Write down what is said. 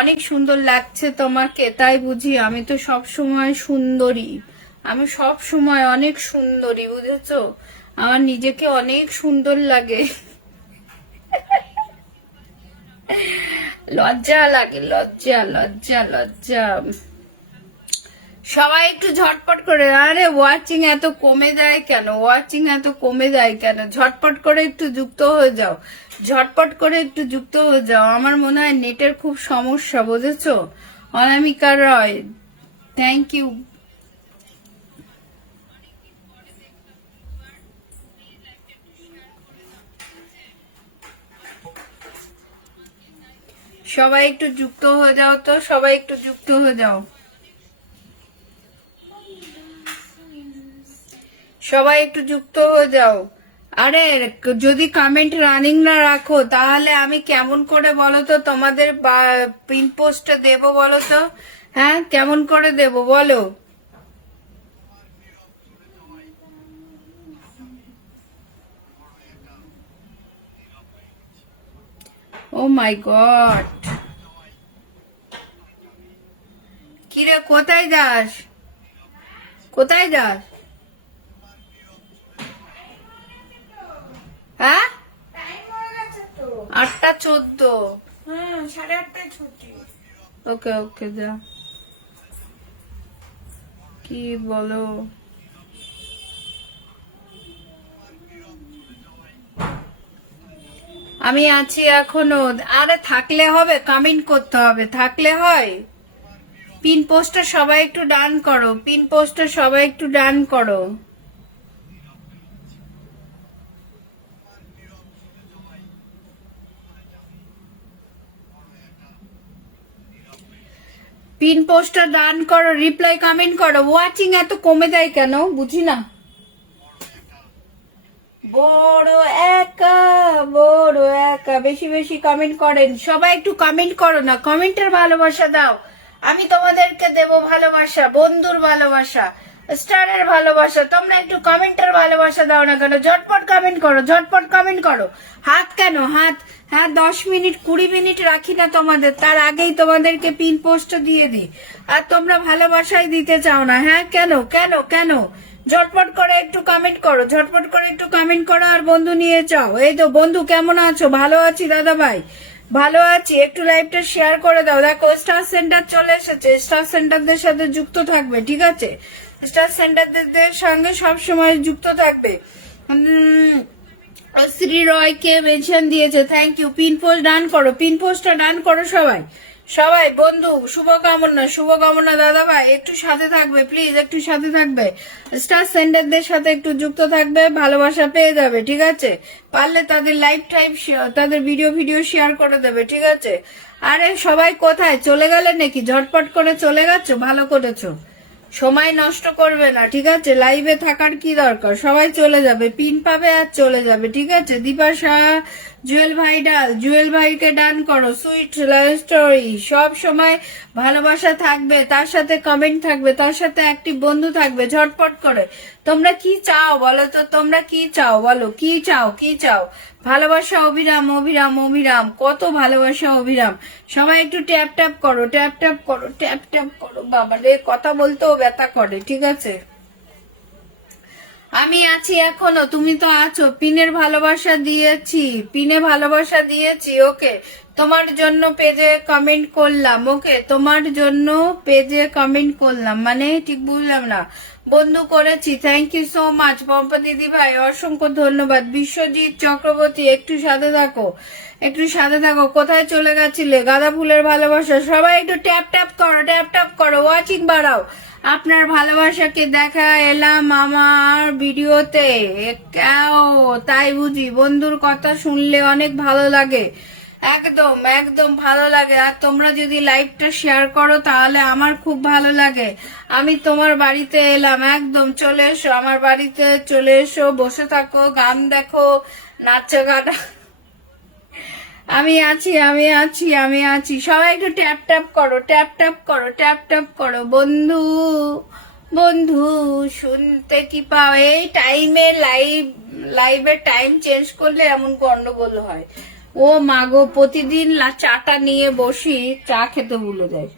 অনেক সুন্দর লাগছে তোমাকে, তাই বুঝি আমি তো সব সময় সুন্দরী। আমি সব সময় অনেক সুন্দরী, বুঝেছ? আমার নিজেকে অনেক সুন্দর লাগে। লজ্জা লাগে, লজ্জা লজ্জা লজ্জা। সবাই একটু ঝটপট করে, আরে ওয়াচিং এত কমে যায় কেন? ওয়াচিং এত কমে যায় কেন? ঝটপট করে একটু যুক্ত হয়ে যাও। ঝটপট করে একটু যুক্ত হয়ে যাও। আমার মনে হয় নেটের খুব সমস্যা, বুঝেছ? অনামিকা রয় থ্যাংক ইউ সবাই একটু যুক্ত হয়ে যাও তো, সবাই একটু যুক্ত হয়ে যাও। সবাই একটু যুক্ত হয়ে যাও। আরে, যদি কমেন্ট রানিং না রাখো, তাহলে আমি কেমন করে বলো তো তোমাদের পিন পোস্টটা দেবো বলো তো হ্যাঁ কেমন করে দেব বলো? ও মাই গড কিরে, কোথায় যাস? কোথায় যাস? হ্যাঁ? আটটা চোদ্দ। সাড়ে আটটায় ছুটি। ওকে ওকে যা। কি বলো? আমি আছি এখনও। আরে থাকলে হবে কমেন্ট করতে হবে। থাকলে হয়? পিন পোস্টটা সবাই একটু ডান করো। পিন পোস্টটা সবাই একটু ডান করো। পিন পোস্টটা দান করো রিপ্লাই কমেন্ট করো। ওয়াচিং এত কমে যায় কেন? বুঝি না। বড় একা বড় একা। বেশি বেশি কমেন্ট করেন। সবাই একটু কমেন্ট করো না। কমেন্টের ভালোবাসা দাও। আমি তোমাদেরকে দেব ভালোবাসা, বন্ধুর ভালোবাসা। স্টারের ভালোবাসা, তোমরা একটু কমেন্টের ভালোবাসা দাও না কেন? ঝটপট কমেন্ট করো, ঝটপট কমেন্ট করো। হাত কেন? হাত হ্যাঁ দশ মিনিট, কুড়ি মিনিট রাখি না তোমাদের, তার আগেই তোমাদেরকে পিন পোস্ট দিয়ে দিই। আর তোমরা ভালোবাসাই দিতে চাও না হ্যাঁ কেন? কেন? কেন? ঝটপট করে একটু কমেন্ট করো, ঝটপট করে একটু কমেন্ট করো আর বন্ধু নিয়ে চাও এই তো, বন্ধু, কেমন আছো? ভালো আছি, দাদা ভাই। ভালো আছি, একটু লাইভটা শেয়ার করে দাও। দেখো স্টার সেন্টার চলে এসেছে স্টার সেন্টারদের সাথে যুক্ত থাকবে, ঠিক আছে? স্টার সেন্টারদের সঙ্গে সব সময় যুক্ত থাকবে। শ্রী রয়কে মেনশন দিয়েছে। Thank you pin post done করো। পিন পোস্টটা ডান করো সবাই। সবাই, বন্ধু, শুভকামনা শুভকামনা দাদা ভাই, একটু সাথে থাকবে প্লিজ একটু সাথে থাকবে। স্টার সেন্টারদের সাথে একটু যুক্ত থাকবে, ভালোবাসা পেয়ে যাবে, ঠিক আছে? পারলে তাদের লাইভ টাইপ তাদের ভিডিও ভিডিও শেয়ার করে দেবে, ঠিক আছে? আরে, সবাই কোথায়? চলে গেলে নাকি? ঝটপট করে চলে গেছো? ভালো করেছ। সময় নষ্ট করবে না, ঠিক আছে? লাইভে থাকার কি দরকার? সবাই চলে যাবে, পিন পাবে আর চলে যাবে, ঠিক আছে? দীপা শাহ জুয়েল ভাই ডাল, জুয়েল ভাইকে ডান করো, সুইট, লাভ স্টোরি, সব সময় ভালোবাসা থাকবে, তার সাথে কমেন্ট থাকবে, তার সাথে একটি বন্ধু থাকবে, ঝটপট করে। তোমরা কি চাও বলো তো? তোমরা কি চাও বলো? কি চাও? কি চাও? ভালোবাসা অভিরাম অভিরাম অভিরাম কত ভালোবাসা অভিরাম সবাই একটু ট্যাপ ট্যাপ করো ট্যাপ ট্যাপ করো ট্যাপ ট্যাপ করো। বাবা রে কথা বলতেও ব্যথা করে, ঠিক আছে? আমি আছি এখনও, তুমি তো আছো। পিনের ভালোবাসা দিয়েছি, পিনে ভালোবাসা দিয়েছি, ওকে। তোমার জন্য পেজে কমেন্ট করলাম, ওকে। তোমার জন্য পেজে কমেন্ট করলাম মানে ঠিক বুঝলাম না। বন্ধু করেছি thank you so much Pompa দিদি ভাই, অসংখ্য ধন্যবাদ। বিশ্বজিৎ চক্রবর্তী, একটু সাথে থাকো, একটু সাথে থাকো। কোথায় চলে গেছিলে? গাঁদা ফুলের ভালোবাসা। সবাই একটু ট্যাপ ট্যাপ করো ট্যাপ ট্যাপ করো ওয়াচিং বাড়াও। আপনার ভালোবাসাকে দেখা এলাম আমার ভিডিওতে। তাই বুঝি, বন্ধুর কথা শুনলে অনেক ভালো লাগে। একদম একদম ভালো লাগে। আর তোমরা যদি লাইভটা শেয়ার করো, তাহলে আমার খুব ভালো লাগে। আমি তোমার বাড়িতে এলাম, একদম চলে এসো। আমার বাড়িতে চলে এসো, বসে থাকো, গান দেখো, নাচো গানা। আমি আছি আমি আছি আমি আছি। সবাই একটু ট্যাপ ট্যাপ করো, ট্যাপ ট্যাপ করো, ট্যাপ ট্যাপ করো। বন্ধু বন্ধু, শুনতে কি পাও? এই টাইমে লাইভ লাইভের টাইম চেঞ্জ করলে এমন গন্ডগোল হয়। ও মাগো প্রতিদিন চাটা নিয়ে বসি, চা খেতে ভুলে যায়